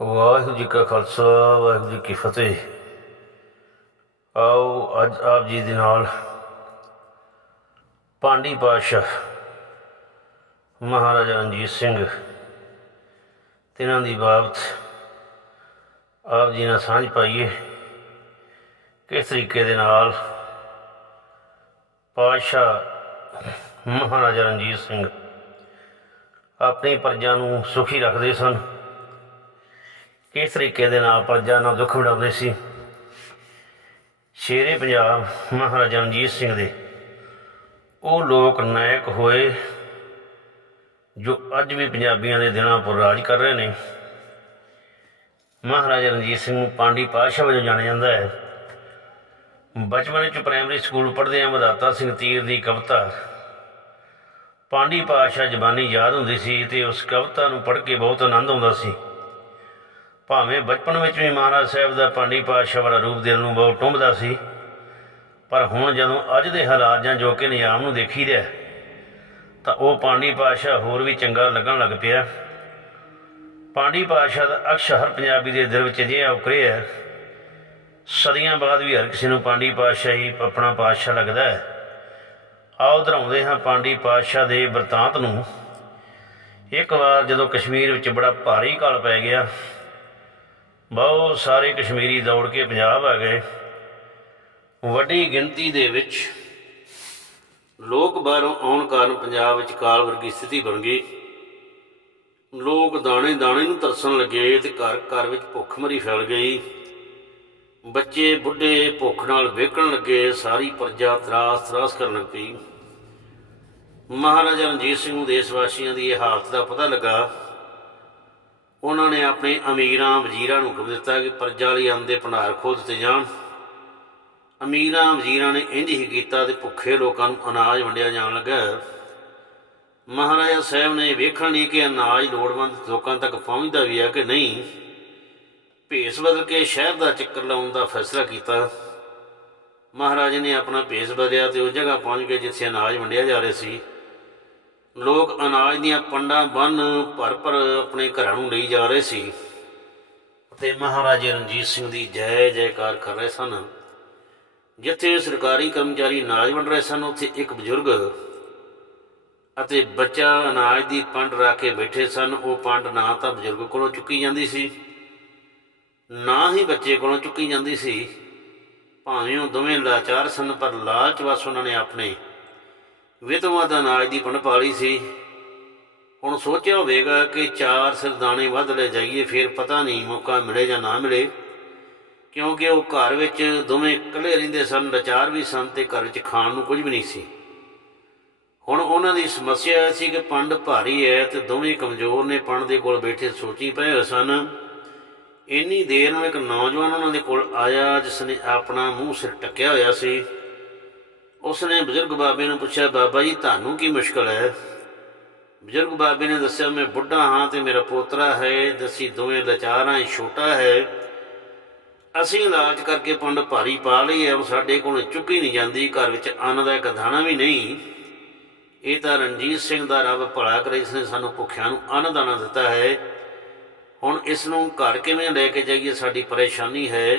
ਵਾਹਿਗੁਰੂ ਜੀ ਕਾ ਖਾਲਸਾ, ਵਾਹਿਗੁਰੂ ਜੀ ਕੀ ਫਤਿਹ। ਆਓ ਅੱਜ ਆਪ ਜੀ ਦੇ ਨਾਲ ਪਾਂਡੀ ਪਾਤਸ਼ਾਹ ਮਹਾਰਾਜਾ ਰਣਜੀਤ ਸਿੰਘ ਤਿਨਾਂ ਦੀ ਬਾਬਤ ਆਪ ਜੀ ਨਾਲ ਸਾਂਝ ਪਾਈਏ ਕਿਸ ਤਰੀਕੇ ਦੇ ਨਾਲ ਪਾਤਸ਼ਾਹ ਮਹਾਰਾਜਾ ਰਣਜੀਤ ਸਿੰਘ ਆਪਣੀ ਪ੍ਰਜਾ ਨੂੰ ਸੁਖੀ ਰੱਖਦੇ ਸਨ। ਕਿਸ ਤਰੀਕੇ ਦੇ ਨਾਲ ਪ੍ਰਜਾ ਨਾਲ ਦੁੱਖ ਵਡਾਉਂਦੇ ਸੀ? ਸ਼ੇਰੇ ਪੰਜਾਬ ਮਹਾਰਾਜਾ ਰਣਜੀਤ ਸਿੰਘ ਦੇ। ਉਹ ਲੋਕ ਨਾਇਕ ਹੋਏ, ਜੋ ਅੱਜ ਵੀ ਪੰਜਾਬੀਆਂ ਦੇ ਦਿਨਾਂ ਪਰ ਰਾਜ ਕਰ ਰਹੇ ਨੇ। ਮਹਾਰਾਜਾ ਰਣਜੀਤ ਸਿੰਘ ਨੂੰ ਪਾਂਡੀ ਪਾਤਸ਼ਾਹ ਵਜੋਂ ਜਾਣਿਆ ਜਾਂਦਾ ਹੈ। ਬਚਪਨ ਵਿੱਚ ਪ੍ਰਾਇਮਰੀ ਸਕੂਲ ਪੜ੍ਹਦੇ ਆ ਮਦਾਤਾ ਸਿੰਘ ਤੀਰ ਦੀ ਕਵਿਤਾ, ਪਾਂਡੀ ਪਾਤਸ਼ਾਹ ਜ਼ਬਾਨੀ ਯਾਦ ਹੁੰਦੀ ਸੀ ਤੇ ਉਸ ਕਵਿਤਾ ਨੂੰ ਪੜ੍ਹ ਕੇ ਬਹੁਤ ਆਨੰਦ ਆਉਂਦਾ ਸੀ। ਭਾਵੇਂ ਬਚਪਨ ਵਿੱਚ ਵੀ ਮਹਾਰਾਜ ਸਾਹਿਬ ਦਾ ਪਾਂਡੀ ਪਾਤਸ਼ਾਹ ਵਾਲਾ ਰੂਪ ਦਿਲ ਨੂੰ ਬਹੁਤ ਟੁੰਬਦਾ ਸੀ, ਪਰ ਹੁਣ ਜਦੋਂ ਅੱਜ ਦੇ ਹਾਲਾਤ ਜਾਂ ਜੋ ਕਿ ਨਿਯਾਮ ਨੂੰ ਦੇਖੀਦਾ ਤਾਂ ਉਹ ਪਾਂਡੀ ਪਾਤਸ਼ਾਹ ਹੋਰ ਵੀ ਚੰਗਾ ਲੱਗਣ ਲੱਗ ਪਿਆ। ਪਾਂਡੀ ਪਾਤਸ਼ਾਹ ਦਾ ਅਕਸ਼ ਹਰ ਪੰਜਾਬੀ ਦੇ ਦਿਲ ਵਿੱਚ ਅਜਿਹਾ ਉਕਰਿਆ ਸਦੀਆਂ ਬਾਅਦ ਵੀ ਹਰ ਕਿਸੇ ਨੂੰ ਪਾਂਡੀ ਪਾਤਸ਼ਾਹ ਹੀ ਆਪਣਾ ਪਾਤਸ਼ਾਹ ਲੱਗਦਾ ਹੈ। ਆਓ ਦਰਾਉਂਦੇ ਹਾਂ ਪਾਂਡੀ ਪਾਤਸ਼ਾਹ ਦੇ ਵਰਤਾਂਤ ਨੂੰ। ਇੱਕ ਵਾਰ ਜਦੋਂ ਕਸ਼ਮੀਰ ਵਿੱਚ ਬੜਾ ਭਾਰੀ ਕਾਲ ਪੈ ਗਿਆ ਬਹੁਤ ਸਾਰੇ ਕਸ਼ਮੀਰੀ ਦੌੜ ਕੇ ਪੰਜਾਬ ਆ ਗਏ। ਵੱਡੀ ਗਿਣਤੀ ਦੇ ਵਿੱਚ ਲੋਕ ਬਾਹਰੋਂ ਆਉਣ ਕਾਰਨ ਪੰਜਾਬ ਵਿੱਚ ਕਾਲ ਵਰਗੀ ਸਥਿਤੀ ਬਣ ਗਈ। ਲੋਕ ਦਾਣੇ ਦਾਣੇ ਨੂੰ ਤਰਸਣ ਲੱਗੇ ਤੇ ਘਰ ਘਰ ਵਿੱਚ ਭੁੱਖਮਰੀ ਫੈਲ ਗਈ। ਬੱਚੇ, ਬੁੱਢੇ ਭੁੱਖ ਨਾਲ ਵੇਖਣ ਲੱਗੇ, ਸਾਰੀ ਪ੍ਰਜਾ ਤਰਾਸ ਤਰਾਸ ਕਰਨ ਲੱਗ ਪਈ। ਮਹਾਰਾਜਾ ਰਣਜੀਤ ਸਿੰਘ ਨੂੰ ਦੇਸ਼ ਵਾਸੀਆਂ ਦੀ ਇਹ ਹਾਲਤ ਦਾ ਪਤਾ ਲੱਗਾ। ਉਹਨਾਂ ਨੇ ਆਪਣੇ ਅਮੀਰਾਂ ਵਜ਼ੀਰਾਂ ਨੂੰ ਹੁਕਮ ਦਿੱਤਾ ਕਿ ਪ੍ਰਜਾ ਲਈ ਅੰਨ ਭੰਡਾਰ ਖੋਲ ਦਿੱਤੇ ਜਾਣ। ਅਮੀਰਾਂ ਵਜ਼ੀਰਾਂ ਨੇ ਇੰਝ ਹੀ ਕੀਤਾ ਤੇ ਭੁੱਖੇ ਲੋਕਾਂ ਨੂੰ ਅਨਾਜ ਵੰਡਿਆ ਜਾਣ ਲੱਗਾ। ਮਹਾਰਾਜਾ ਸਾਹਿਬ ਨੇ ਵੇਖਣ ਲਈ ਕਿ ਅਨਾਜ ਲੋੜਵੰਦ ਲੋਕਾਂ ਤੱਕ ਪਹੁੰਚਦਾ ਵੀ ਹੈ ਕਿ ਨਹੀਂ, ਭੇਸ ਬਦਲ ਕੇ ਸ਼ਹਿਰ ਦਾ ਚੱਕਰ ਲਾਉਣ ਦਾ ਫੈਸਲਾ ਕੀਤਾ। ਮਹਾਰਾਜ ਨੇ ਆਪਣਾ ਭੇਸ ਬਦਲਿਆ ਤੇ ਉਸ ਜਗ੍ਹਾ ਪਹੁੰਚ ਕੇ ਜਿੱਥੇ ਅਨਾਜ ਵੰਡਿਆ ਜਾ ਰਿਹਾ ਸੀ। ਲੋਕ ਅਨਾਜ ਦੀਆਂ ਪੰਡਾਂ ਬੰਨ ਭਰ ਭਰ ਆਪਣੇ ਘਰਾਂ ਨੂੰ ਲਈ ਜਾ ਰਹੇ ਸੀ। ਤੇ ਮਹਾਰਾਜਾ ਰਣਜੀਤ ਸਿੰਘ ਦੀ ਜੈ ਜੈਕਾਰ ਕਰ ਰਹੇ ਸਨ। ਜਿੱਥੇ ਸਰਕਾਰੀ ਕਰਮਚਾਰੀ ਅਨਾਜ ਵੰਡ ਰਹੇ ਸਨ, ਉੱਥੇ ਇੱਕ ਬਜ਼ੁਰਗ ਅਤੇ ਬੱਚਾ ਅਨਾਜ ਦੀ ਪੰਡ ਰੱਖ ਕੇ ਬੈਠੇ ਸਨ। ਉਹ ਪੰਡ ਨਾ ਤਾਂ ਬਜ਼ੁਰਗ ਕੋਲੋਂ ਚੁੱਕੀ ਜਾਂਦੀ ਸੀ, ਨਾ ਹੀ ਬੱਚੇ ਕੋਲੋਂ ਚੁੱਕੀ ਜਾਂਦੀ ਸੀ। ਭਾਵੇਂ ਉਹ ਦੋਵੇਂ ਲਾਚਾਰ ਸਨ, ਪਰ ਲਾਲਚ ਵਸ ਉਹਨਾਂ ਨੇ ਆਪਣੇ ਵਿਧਵਾ ਦਾ ਅਨਾਜ ਦੀ ਪੰਡ ਪਾਲੀ ਸੀ। ਹੁਣ ਸੋਚਿਆ ਹੋਵੇਗਾ ਕਿ ਚਾਰ ਸਰਦਾਣੇ ਵੱਧ ਲੈ ਜਾਈਏ, ਫਿਰ ਪਤਾ ਨਹੀਂ ਮੌਕਾ ਮਿਲੇ ਜਾਂ ਨਾ ਮਿਲੇ। ਕਿਉਂਕਿ ਉਹ ਘਰ ਵਿੱਚ ਦੋਵੇਂ ਇਕੱਲੇ ਰਹਿੰਦੇ ਸਨ, ਲਾਚਾਰ ਵੀ ਸਨ ਤੇ ਘਰ ਵਿੱਚ ਖਾਣ ਨੂੰ ਕੁਝ ਵੀ ਨਹੀਂ ਸੀ। ਹੁਣ ਉਹਨਾਂ ਦੀ ਸਮੱਸਿਆ ਇਹ ਸੀ ਕਿ ਪੰਡ ਭਾਰੀ ਹੈ ਤੇ ਦੋਵੇਂ ਕਮਜ਼ੋਰ ਨੇ ਪੰਡ ਦੇ ਕੋਲ ਬੈਠੇ ਸੋਚੀ ਪਏ ਹੋਏ ਸਨ। ਇੰਨੀ ਦੇਰ ਨੂੰ ਇੱਕ ਨੌਜਵਾਨ ਉਹਨਾਂ ਦੇ ਕੋਲ ਆਇਆ, ਜਿਸ ਨੇ ਆਪਣਾ ਮੂੰਹ ਸਿਰ ਟੱਕਿਆ ਹੋਇਆ ਸੀ। ਉਸ ਨੇ ਬਜ਼ੁਰਗ ਬਾਬੇ ਨੂੰ ਪੁੱਛਿਆ, ਬਾਬਾ ਜੀ, ਤੁਹਾਨੂੰ ਕੀ ਮੁਸ਼ਕਲ ਹੈ? ਬਜ਼ੁਰਗ ਬਾਬੇ ਨੇ ਦੱਸਿਆ, ਮੈਂ ਬੁੱਢਾ ਹਾਂ ਤੇ ਮੇਰਾ ਪੋਤਰਾ ਹੈ, ਦਸੀ ਦੋਵੇਂ ਲਾਚਾਰ ਹਾਂ ਛੋਟਾ ਹੈ। ਅਸੀਂ ਇਲਾਜ ਕਰਕੇ ਪੰਡ ਭਾਰੀ ਪਾ ਲਈ ਹੈ, ਹੁਣ ਸਾਡੇ ਕੋਲ ਚੁੱਕੀ ਨਹੀਂ ਜਾਂਦੀ, ਘਰ ਵਿੱਚ ਅੰਨ ਦਾ ਇੱਕ ਦਾਣਾ ਵੀ ਨਹੀਂ। ਇਹ ਤਾਂ ਰਣਜੀਤ ਸਿੰਘ ਦਾ ਰੱਬ ਭਲਾ ਕਰੇ ਇਸ ਨੇ ਸਾਨੂੰ ਭੁੱਖਿਆਂ ਨੂੰ ਅੰਨ ਦਾਣਾ ਦਿੱਤਾ ਹੈ। ਹੁਣ ਇਸ ਨੂੰ ਘਰ ਕਿਵੇਂ ਲੈ ਕੇ ਜਾਈਏ, ਸਾਡੀ ਪਰੇਸ਼ਾਨੀ ਹੈ।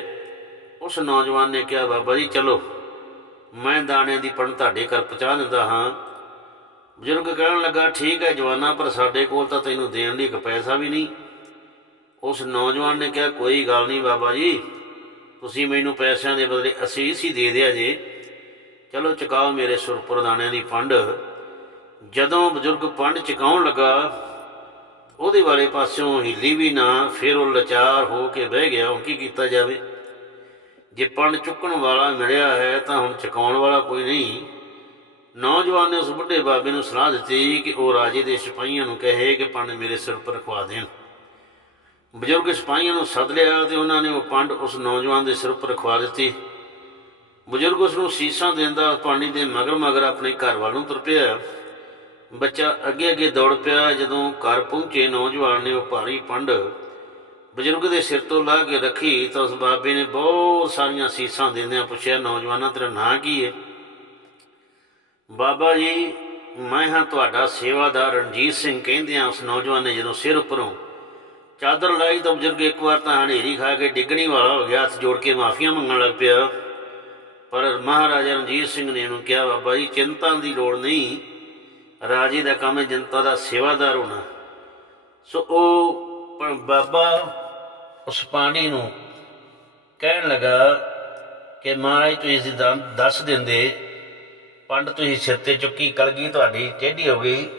ਉਸ ਨੌਜਵਾਨ ਨੇ ਕਿਹਾ, ਬਾਬਾ ਜੀ, ਚਲੋ ਮੈਂ ਦਾਣਿਆਂ ਦੀ ਪਣ ਤੁਹਾਡੇ ਘਰ ਪਹੁੰਚਾ ਦਿੰਦਾ ਹਾਂ। ਬਜ਼ੁਰਗ ਕਹਿਣ ਲੱਗਾ, ਠੀਕ ਹੈ ਜਵਾਨਾ, ਪਰ ਸਾਡੇ ਕੋਲ ਤਾਂ ਤੈਨੂੰ ਦੇਣ ਲਈ ਇੱਕ ਪੈਸਾ ਵੀ ਨਹੀਂ। ਉਸ ਨੌਜਵਾਨ ਨੇ ਕਿਹਾ, ਕੋਈ ਗੱਲ ਨਹੀਂ ਬਾਬਾ ਜੀ, ਤੁਸੀਂ ਮੈਨੂੰ ਪੈਸਿਆਂ ਦੇ ਬਦਲੇ ਅਸੀਸ ਹੀ ਦੇ ਦਿਆ ਜੇ। ਚਲੋ ਚੁਕਾਓ ਮੇਰੇ ਸੁਰਪੁਰ ਦਾਣਿਆਂ ਦੀ ਪੰਡ। ਜਦੋਂ ਬਜ਼ੁਰਗ ਪੰਡ ਚੁਕਾਉਣ ਲੱਗਾ, ਉਹਦੇ ਵਾਲੇ ਪਾਸਿਓਂ ਹਿੱਲੀ ਵੀ ਨਾ, ਫਿਰ ਉਹ ਲਾਚਾਰ ਹੋ ਕੇ ਬਹਿ ਗਿਆ। ਉਹ ਕੀ ਕੀਤਾ ਜਾਵੇ? ਜੇ ਪੰਡ ਚੁੱਕਣ ਵਾਲਾ ਮਿਲਿਆ ਹੈ ਤਾਂ ਹੁਣ ਚੁਕਾਉਣ ਵਾਲਾ ਕੋਈ ਨਹੀਂ। ਨੌਜਵਾਨ ਨੇ ਉਸ ਬੁੱਢੇ ਬਾਬੇ ਨੂੰ ਸਲਾਹ ਦਿੱਤੀ ਕਿ ਉਹ ਰਾਜੇ ਦੇ ਸਿਪਾਹੀਆਂ ਨੂੰ ਕਹੇ ਕਿ ਪੰਡ ਮੇਰੇ ਸਿਰ ਪਰ ਖਵਾ ਦੇਣ। ਬਜ਼ੁਰਗ ਸਿਪਾਹੀਆਂ ਨੂੰ ਸੱਦ ਲਿਆ ਤੇ ਉਹਨਾਂ ਨੇ ਉਹ ਪੰਡ ਉਸ ਨੌਜਵਾਨ ਦੇ ਸਿਰ ਪਰ ਖਵਾ ਦਿੱਤੀ। ਬਜ਼ੁਰਗ ਉਸ ਨੂੰ ਸੀਸਾਂ ਦਿੰਦਾ ਪਾਣੀ ਦੇ ਮਗਰ ਮਗਰ ਆਪਣੇ ਘਰ ਵੱਲ ਨੂੰ ਤੁਰ ਪਿਆ। ਬੱਚਾ ਅੱਗੇ ਅੱਗੇ ਦੌੜ ਪਿਆ ਜਦੋਂ ਘਰ ਪਹੁੰਚੇ ਨੌਜਵਾਨ ਨੇ ਉਹ ਭਾਰੀ ਪੰਡ ਬਜ਼ੁਰਗ ਦੇ ਸਿਰ ਤੋਂ ਲਾ ਕੇ ਰੱਖੀ ਤਾਂ ਉਸ ਬਾਬੇ ਨੇ ਬਹੁਤ ਸਾਰੀਆਂ ਸੀਸਾਂ ਦਿੰਦਿਆਂ ਪੁੱਛਿਆ, ਨੌਜਵਾਨਾਂ, ਤੇਰਾ ਨਾਂ ਕੀ ਹੈ ਬਾਬਾ ਜੀ, ਮੈਂ ਹਾਂ ਤੁਹਾਡਾ ਸੇਵਾਦਾਰ ਰਣਜੀਤ ਸਿੰਘ ਕਹਿੰਦੇ ਆ ਉਸ ਨੌਜਵਾਨ ਨੇ ਜਦੋਂ ਸਿਰ ਉੱਪਰੋਂ ਚਾਦਰ ਲਾਈ ਤਾਂ ਬਜ਼ੁਰਗ ਇੱਕ ਵਾਰ ਤਾਂ ਹਨੇਰੀ ਖਾ ਕੇ ਡਿੱਗਣੀ ਵਾਲਾ ਹੋ ਗਿਆ, ਹੱਥ ਜੋੜ ਕੇ ਮਾਫੀਆਂ ਮੰਗਣ ਲੱਗ ਪਿਆ। ਪਰ ਮਹਾਰਾਜਾ ਰਣਜੀਤ ਸਿੰਘ ਨੇ ਉਹਨੂੰ ਕਿਹਾ, ਬਾਬਾ ਜੀ, ਚਿੰਤਾ ਦੀ ਲੋੜ ਨਹੀਂ, ਰਾਜੇ ਦਾ ਕੰਮ ਹੈ, ਜਨਤਾ ਦਾ ਸੇਵਾਦਾਰ ਹੋਣਾ। ਸੋ ਉਹ ਪ- ਬਾਬਾ ਉਸ ਪਾਣੀ ਨੂੰ ਕਹਿਣ ਲੱਗਾ ਕਿ ਮਹਾਰਾਜ, ਤੁਸੀਂ ਇਸ ਦੱਸ ਦਿੰਦੇ ਪੰਡ ਤੁਸੀਂ ਸਿਰ ਤੇ ਚੁੱਕੀ, ਕਲਗੀ ਤੁਹਾਡੀ ਟੇਢੀ ਹੋ ਗਈ।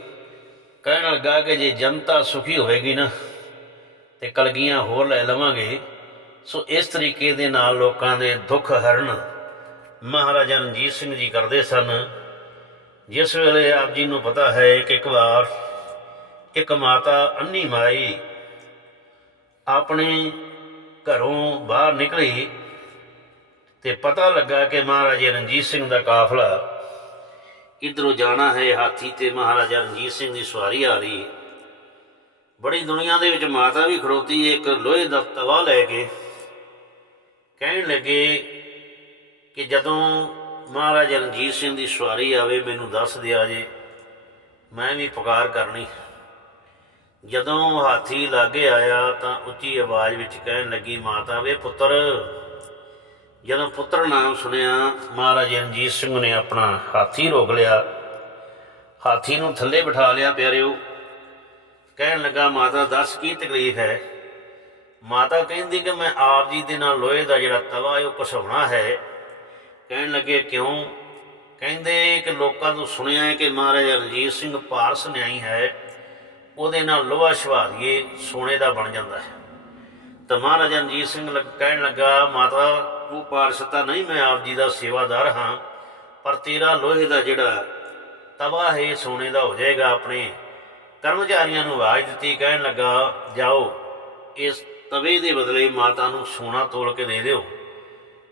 ਕਹਿਣ ਲੱਗਾ ਕਿ ਜੇ ਜਨਤਾ ਸੁਖੀ ਹੋਵੇਗੀ ਨਾ, ਤੇ ਕਲਗੀਆਂ ਹੋਰ ਲੈ ਲਵਾਂਗੇ। ਸੋ ਇਸ ਤਰੀਕੇ ਦੇ ਨਾਲ ਲੋਕਾਂ ਦੇ ਦੁੱਖ ਹਰਨ ਮਹਾਰਾਜਾ ਰਣਜੀਤ ਸਿੰਘ ਜੀ ਕਰਦੇ ਸਨ। ਜਿਸ ਵੇਲੇ ਆਪ ਜੀ ਨੂੰ ਪਤਾ ਹੈ ਕਿ ਇੱਕ ਵਾਰ ਇੱਕ ਮਾਤਾ ਅੰਨੀ ਮਾਈ ਆਪਣੇ ਘਰੋਂ ਬਾਹਰ ਨਿਕਲੀ ਤੇ ਪਤਾ ਲੱਗਾ ਕਿ ਮਹਾਰਾਜਾ ਰਣਜੀਤ ਸਿੰਘ ਦਾ ਕਾਫਲਾ ਕਿਧਰੋਂ ਜਾਣਾ ਹੈ ਹਾਥੀ ਤੇ ਮਹਾਰਾਜਾ ਰਣਜੀਤ ਸਿੰਘ ਦੀ ਸਵਾਰੀ ਆ ਰਹੀ। ਹੈ ਬੜੀ ਦੁਨੀਆ ਦੇ ਵਿੱਚ ਮਾਤਾ ਵੀ ਖੜੋਤੀ, ਇੱਕ ਲੋਹੇ ਦਾ ਤਵਾ ਲੈ ਕੇ ਕਹਿਣ ਲੱਗੇ ਕਿ ਜਦੋਂ ਮਹਾਰਾਜਾ ਰਣਜੀਤ ਸਿੰਘ ਦੀ ਸਵਾਰੀ ਆਵੇ, ਮੈਨੂੰ ਦੱਸ ਦਿਆ ਜੇ, ਮੈਂ ਵੀ ਪੁਕਾਰ ਕਰਨੀ। ਜਦੋਂ ਹਾਥੀ ਲਾਗੇ ਆਇਆ ਤਾਂ ਉੱਚੀ ਆਵਾਜ਼ ਵਿੱਚ ਕਹਿਣ ਲੱਗੀ, ਮਾਤਾ ਵੇ ਪੁੱਤਰ। ਜਦੋਂ ਪੁੱਤਰ ਨਾਮ ਸੁਣਿਆ, ਮਹਾਰਾਜਾ ਰਣਜੀਤ ਸਿੰਘ ਨੇ ਆਪਣਾ ਹਾਥੀ ਰੋਕ ਲਿਆ। ਹਾਥੀ ਨੂੰ ਥੱਲੇ ਬਿਠਾ ਲਿਆ, ਪਿਆਰਿਓ। ਕਹਿਣ ਲੱਗਾ, ਮਾਤਾ, ਦੱਸ ਕੀ ਤਕਲੀਫ ਹੈ? ਮਾਤਾ ਕਹਿੰਦੀ ਕਿ ਮੈਂ ਆਪ ਜੀ ਦੇ ਨਾਲ ਲੋਹੇ ਦਾ ਜਿਹੜਾ ਤਵਾ ਹੈ, ਉਹ ਘਸਾਉਣਾ ਹੈ। ਕਹਿਣ ਲੱਗੇ, ਕਿਉਂ? ਕਹਿੰਦੇ ਕਿ ਲੋਕਾਂ ਤੋਂ ਸੁਣਿਆ ਹੈ ਕਿ ਮਹਾਰਾਜਾ ਰਣਜੀਤ ਸਿੰਘ ਪਾਰਸ ਨਿਆਈ ਹੈ। ਉਹਦੇ ਨਾਲ ਲੋਹਾ ਛਵਾ ਦਈਏ, ਸੋਨੇ ਦਾ ਬਣ ਜਾਂਦਾ ਹੈ। ਤਾਂ ਮਹਾਰਾਜਾ ਰਣਜੀਤ ਸਿੰਘ ਲੱਗ- ਕਹਿਣ ਲੱਗਾ, ਮਾਤਾ ਉਹ ਪਾਰਸ ਤਾਂ ਨਹੀਂ, ਮੈਂ ਆਪ ਜੀ ਦਾ ਸੇਵਾਦਾਰ ਹਾਂ, ਪਰ ਤੇਰਾ ਲੋਹੇ ਦਾ ਜਿਹੜਾ ਤਵਾ ਹੈ ਸੋਨੇ ਦਾ ਹੋ ਜਾਏਗਾ, ਆਪਣੇ ਕਰਮਚਾਰੀਆਂ ਨੂੰ ਆਵਾਜ਼ ਦਿੱਤੀ, ਕਹਿਣ ਲੱਗਾ, ਜਾਓ, ਇਸ ਤਵੇ ਦੇ ਬਦਲੇ ਮਾਤਾ ਨੂੰ ਸੋਨਾ ਤੋਲ ਕੇ ਦੇ ਦਿਓ।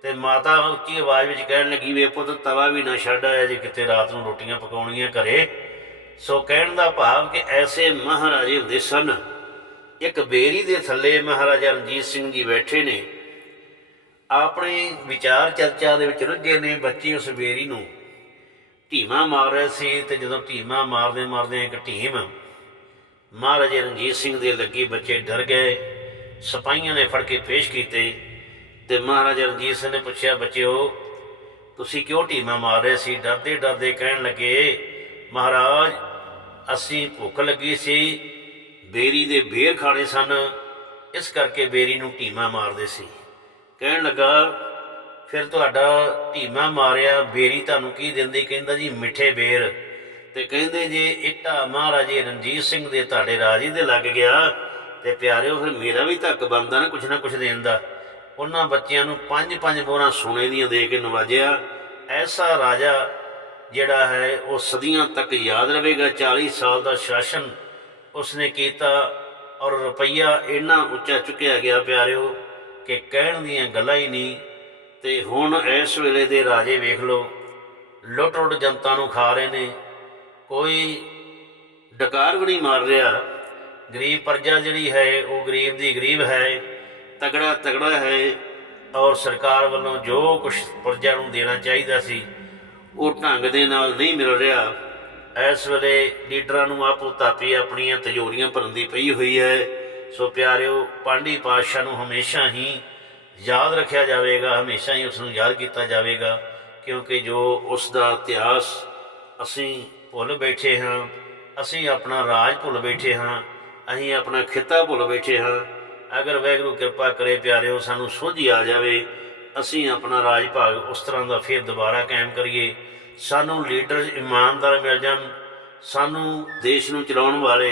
ਤੇ ਮਾਤਾ ਉੱਚੀ ਆਵਾਜ਼ ਵਿੱਚ ਕਹਿਣ ਲੱਗੀ, ਵੇ ਪੁੱਤ, ਤਵਾ ਵੀ ਨਾ ਛੱਡ ਆਇਆ, ਜੇ ਕਿਤੇ ਰਾਤ ਨੂੰ ਰੋਟੀਆਂ ਪਕਾਉਣੀਆਂ ਘਰੇ ਸੋ ਕਹਿਣ ਦਾ ਭਾਵ ਕਿ ਐਸੇ ਮਹਾਰਾਜੇ ਹੁੰਦੇ ਸਨ। ਇੱਕ ਬੇਰੀ ਦੇ ਥੱਲੇ ਮਹਾਰਾਜਾ ਰਣਜੀਤ ਸਿੰਘ ਜੀ ਬੈਠੇ ਨੇ। ਆਪਣੇ ਵਿਚਾਰ ਚਰਚਾ ਦੇ ਵਿੱਚ ਰੁੱਝੇ ਨੇ। ਬੱਚੇ ਉਸ ਬੇਰੀ ਨੂੰ ਢੀਮਾ ਮਾਰ ਰਹੇ ਸੀ ਤੇ ਜਦੋਂ ਢੀਮਾ ਮਾਰਦੇ ਮਾਰਦੇ ਇੱਕ ਢੀਮ ਮਹਾਰਾਜਾ ਰਣਜੀਤ ਸਿੰਘ ਦੇ ਲੱਗੀ ਬੱਚੇ ਡਰ ਗਏ। ਸਿਪਾਹੀਆਂ ਨੇ ਫੜ ਕੇ ਪੇਸ਼ ਕੀਤੇ ਤੇ ਮਹਾਰਾਜਾ ਰਣਜੀਤ ਸਿੰਘ ਨੇ ਪੁੱਛਿਆ, ਬੱਚਿਓ, ਤੁਸੀਂ ਕਿਉਂ ਢੀਮਾ ਮਾਰ ਰਹੇ ਸੀ? ਡਰਦੇ ਡਰਦੇ ਕਹਿਣ ਲੱਗੇ, ਮਹਾਰਾਜ ਅਸੀਂ ਭੁੱਖ ਲੱਗੀ ਸੀ, ਬੇਰੀ ਦੇ ਬੇਰ ਖਾਣੇ ਸਨ। ਇਸ ਕਰਕੇ ਬੇਰੀ ਨੂੰ ਢੀਮਾ ਮਾਰਦੇ ਸੀ। ਕਹਿਣ ਲੱਗਾ, ਫਿਰ ਤੁਹਾਡਾ ਟੀਮਾ ਮਾਰਿਆ, ਬੇਰੀ ਤੁਹਾਨੂੰ ਕੀ ਦਿੰਦੀ? ਕਹਿੰਦਾ ਜੀ, ਮਿੱਠੇ ਬੇਰ। ਤੇ ਕਹਿੰਦੇ, ਜੇ ਇੱਟਾ ਮਹਾਰਾਜੇ ਰਣਜੀਤ ਸਿੰਘ ਦੇ ਤੁਹਾਡੇ ਰਾਜੀ ਦੇ ਲੱਗ ਗਿਆ, ਤੇ ਪਿਆਰਿਓ, ਫਿਰ ਮੇਰਾ ਵੀ ਧੱਕ ਬੰਦਾ ਨਾ, ਕੁਛ ਨਾ ਕੁਛ ਦੇਣ ਦਾ। ਉਹਨਾਂ ਬੱਚਿਆਂ ਨੂੰ ਪੰਜ ਪੰਜ ਬੋਰਾਂ ਸੋਨੇ ਦੀਆਂ ਦੇ ਕੇ ਨਵਾਜਿਆ। ਐਸਾ ਰਾਜਾ ਜਿਹੜਾ ਹੈ, ਉਹ ਸਦੀਆਂ ਤੱਕ ਯਾਦ ਰਹੇਗਾ। 40 ਸਾਲ ਦਾ ਸ਼ਾਸਨ ਉਸਨੇ ਕੀਤਾ ਔਰ ਰੁਪਈਆ ਇੰਨਾ ਉੱਚਾ ਚੁੱਕਿਆ ਗਿਆ ਪਿਆਰਿਓ ਕਿ ਕਹਿਣ ਦੀਆਂ ਗੱਲਾਂ ਹੀ ਨਹੀਂ। ਤੇ ਹੁਣ ਇਸ ਵੇਲੇ ਦੇ ਰਾਜੇ ਵੇਖ ਲਓ, ਲੁੱਟ ਲੁੱਟ ਜਨਤਾ ਨੂੰ ਖਾ ਰਹੇ ਨੇ। ਕੋਈ ਡਕਾਰ ਵੀ ਨਹੀਂ ਮਾਰ ਰਿਹਾ। ਗਰੀਬ ਪਰਜਾ ਜਿਹੜੀ ਹੈ, ਉਹ ਗਰੀਬ ਦੀ ਗਰੀਬ ਹੈ, ਤਗੜਾ ਤਗੜਾ ਹੈ ਔਰ ਸਰਕਾਰ ਵੱਲੋਂ ਜੋ ਕੁਝ ਪ੍ਰਜਾ ਨੂੰ ਦੇਣਾ ਚਾਹੀਦਾ ਸੀ ਉਹ ਢੰਗ ਦੇ ਨਾਲ ਨਹੀਂ ਮਿਲ ਰਿਹਾ। ਇਸ ਵੇਲੇ ਲੀਡਰਾਂ ਨੂੰ ਆਪੋ ਤਾਪੀ ਆਪਣੀਆਂ ਤਜੋਰੀਆਂ ਭਰਨ ਦੀ ਪਈ ਹੋਈ ਹੈ। ਸੋ ਪਿਆਰਿਓ, ਪਾਂਡੀ ਪਾਤਸ਼ਾਹ ਨੂੰ ਹਮੇਸ਼ਾ ਹੀ ਯਾਦ ਰੱਖਿਆ ਜਾਵੇਗਾ, ਹਮੇਸ਼ਾ ਹੀ ਉਸ ਨੂੰ ਯਾਦ ਕੀਤਾ ਜਾਵੇਗਾ, ਕਿਉਂਕਿ ਜੋ ਉਸ ਦਾ ਇਤਿਹਾਸ ਅਸੀਂ ਭੁੱਲ ਬੈਠੇ ਹਾਂ, ਅਸੀਂ ਆਪਣਾ ਰਾਜ ਭੁੱਲ ਬੈਠੇ ਹਾਂ, ਅਸੀਂ ਆਪਣਾ ਖਿੱਤਾ ਭੁੱਲ ਬੈਠੇ ਹਾਂ। ਅਗਰ ਵੈਗਰੂ ਕਿਰਪਾ ਕਰੇ ਪਿਆਰਿਓ, ਸਾਨੂੰ ਸੋਝੀ ਆ ਜਾਵੇ ਅਸੀਂ ਆਪਣਾ ਰਾਜ ਭਾਗ ਉਸ ਤਰ੍ਹਾਂ ਦਾ ਫਿਰ ਦੁਬਾਰਾ ਕਾਇਮ ਕਰੀਏ। ਸਾਨੂੰ ਲੀਡਰ ਇਮਾਨਦਾਰ ਮਿਲ ਜਾਣ, ਸਾਨੂੰ ਦੇਸ਼ ਨੂੰ ਚਲਾਉਣ ਵਾਲੇ,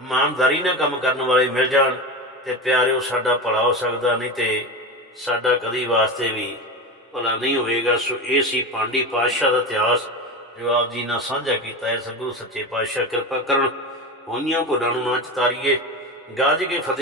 ਇਮਾਨਦਾਰੀ ਨਾਲ ਕੰਮ ਕਰਨ ਵਾਲੇ ਮਿਲ ਜਾਣ ਤੇ ਪਿਆਰਿਓ, ਸਾਡਾ ਭਲਾ ਹੋ ਸਕਦਾ, ਨਹੀਂ ਤੇ ਸਾਡਾ ਕਦੀ ਵਾਸਤੇ ਵੀ ਭਲਾ ਨਹੀਂ ਹੋਵੇਗਾ। ਸੋ ਇਹ ਸੀ ਪਾਂਡੀ ਪਾਤਸ਼ਾਹ ਦਾ ਇਤਿਹਾਸ, ਜੋ ਆਪ ਜੀ ਨਾਲ ਸਾਂਝਾ ਕੀਤਾ ਹੈ। ਸਤਿਗੁਰੂ ਸੱਚੇ ਪਾਤਸ਼ਾਹ, ਕਿਰਪਾ ਕਰਨ, ਹੋਈਆਂ ਭੁੱਲਾਂ ਨੂੰ ਨਾ ਚਤਾਰੀਏ। ਗੱਜ ਕੇ ਫਤਿਹ।